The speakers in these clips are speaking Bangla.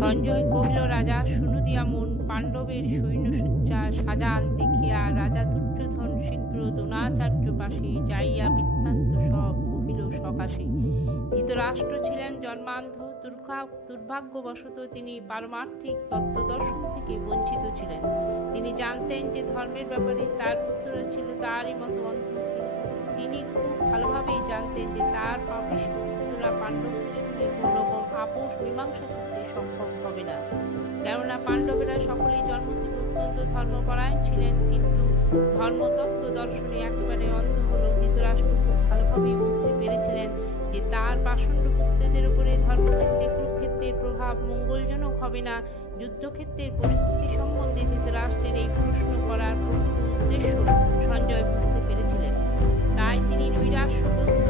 সঞ্জয় কহিল, রাজা শুনু দিয়া মন, পাণ্ডবের সৈন্যসজ্জা সাজান দেখিয়া রাজা দুর্যোধন শীঘ্র দ্রোণাচার্য পাশে যাইয়া বৃত্তান্ত সব কহিল সকাশে। ধৃতরাষ্ট্র ছিলেন জন্মান্ধ, দুর্ভাগ্যবশত তিনি পারমার্থিক তত্ত্বদর্শন থেকে বঞ্চিত ছিলেন। তিনি জানতেন যে ধর্মের ব্যাপারে তার পুত্ররা ছিল তারই মতো অন্ধ, কিন্তু তিনি খুব ভালোভাবেই জানতেন যে তার পাপিষ্ঠ পুত্ররা পাণ্ডবদের সঙ্গে কোনো রকম আপোষ মীমাংসা করতে সক্ষম হবে না। কেননা পাণ্ডবেরা সকলেই জন্ম থেকে অত্যন্ত ধর্মপরায়ণ ছিলেন, কিন্তু ধর্মতত্ত্ব দর্শনে একেবারে অন্ধ হল। ধৃতরাষ্ট্র খুব ভালোভাবেই বুঝতে পেরেছিলেন যে তার পাষণ্ড পুত্রদের উপরে ধর্মক্ষেত্রে কুরুক্ষেত্রের প্রভাব মঙ্গলজনক হবে না। যুদ্ধক্ষেত্রের পরিস্থিতি সম্বন্ধে ধৃতরাষ্ট্রের এই প্রশ্ন করার প্রকৃত উদ্দেশ্য সঞ্জয় বুঝতে পেরেছিলেন। তাই তিনি নৈরাশ্যগ্রস্ত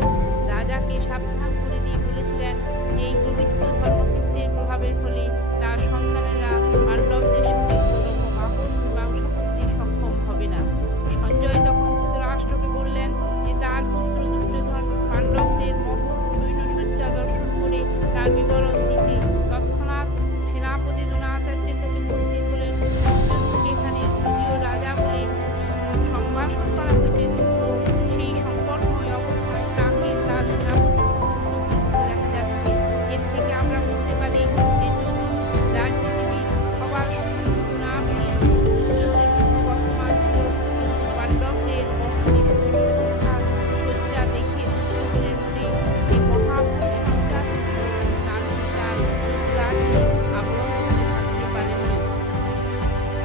রাজাকে সাবধান করে দিয়ে বলেছিলেন যে এই পবিত্র ধর্মক্ষেত্রের প্রভাবের ফলে তার সন্তানেরা পাণ্ডবদের সঙ্গে কোনোরকম আপোষ মীমাংসা করতে সক্ষম হবে না। সঞ্জয় তখন ধৃতরাষ্ট্রকে বললেন যে তার পুত্র দুর্যোধন পাণ্ডবদের মহৎ সৈন্যসজ্জা দর্শন করে তার বিবরণ দিতে তৎক্ষণাৎ সেনাপতি দ্রোণাচার্যের কাছে উপস্থিত হলেন। দুর্যোধনকে এখানে যদিও রাজা বলে সম্ভাষণ করা হয়েছে, তবুও সেই সম্পর্কময় অবস্থায় তাকে তার সেনাপতি উপস্থিত হতে দেখা যাচ্ছে। এর থেকে আমরা বুঝতে পারি যে চতুর রাজনীতিবিদ হবার সুযোগ না পেয়ে দুর্যোধনের মধ্যে বর্তমান ছিল, কিন্তু পাণ্ডবদের মহতী সৈন্য সংখ্যা সজ্জা দেখে দুর্যোধনের মনে যে মহাভয় সঞ্চার হয়েছিল, তা তিনি তার চতুরাজ্য আবরণ করে থাকতে পারেননি।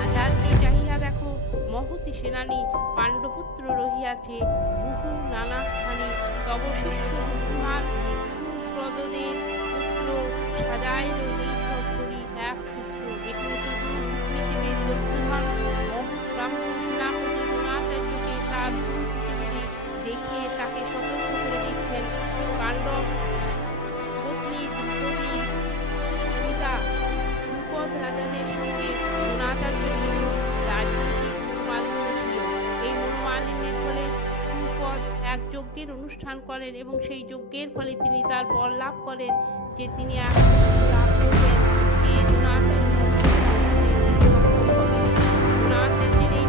আচার্য চাহিয়া দেখো, মহতী সেনানী পাণ্ডপুত্র রহিয়াছে বহু নানা স্থানে, তব শিষ্য বুদ্ধিমান সুপ্রদদের পুত্র সাজাইল এইসব করি এক সূত্র। এখানে চতুর কূটনীতিবিদ দুর্যোধন মহৎ ব্রাহ্মণ সেনাপতি দ্রোণাচার্যকে তার ভুল ত্রুটিগুলি দেখিয়ে তাকে সতর্ক করে দিচ্ছেন। পাণ্ডব পত্নী দ্রৌপদীর পিতা দ্রুপদ রাজাদের সঙ্গে দ্রোণাচার্যের কিছু রাজনৈতিক মনোমালিন্য ছিল। এই মনোমালিন্যের ফলে সুপদ এক যজ্ঞের অনুষ্ঠান করেন এবং সেই যজ্ঞের ফলে তিনি তার বর লাভ করেন যে তিনি এক পুত্র লাভ করবেন, যে দ্রোণাচার্য দ্রোণাচার্যের এই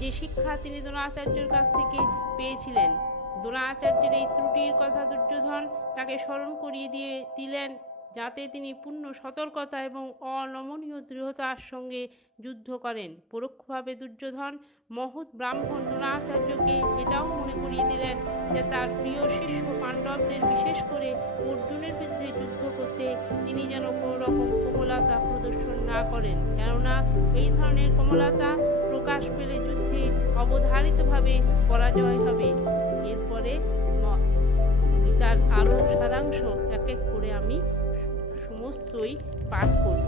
যে শিক্ষা তিনি দ্রোণাচার্যের কাছ থেকে পেয়েছিলেন। দ্রোণাচার্যের এই ত্রুটির কথা দুর্যোধন তাকে স্মরণ করিয়ে দিলেন, যাতে তিনি পূর্ণ সতর্কতা এবং অনমনীয় দৃঢ়তার সঙ্গে যুদ্ধ করেন। পরোক্ষভাবে দুর্যোধন মহৎ ব্রাহ্মণ দ্রোণাচার্যকে এটাও মনে করিয়ে দিলেন যে তার প্রিয় শিষ্য পাণ্ডবদের, বিশেষ করে অর্জুনের বিরুদ্ধে যুদ্ধ করতে তিনি যেন কোনো রকম কোমলতা প্রদর্শন না করেন, কেননা এই ধরনের কোমলতা প্রকাশ পেলে যুদ্ধে অবধারিতভাবে পরাজয় হবে। এরপরে গীতার আরও সারাংশ এক এক করে আমি সমস্তই পাঠ করব।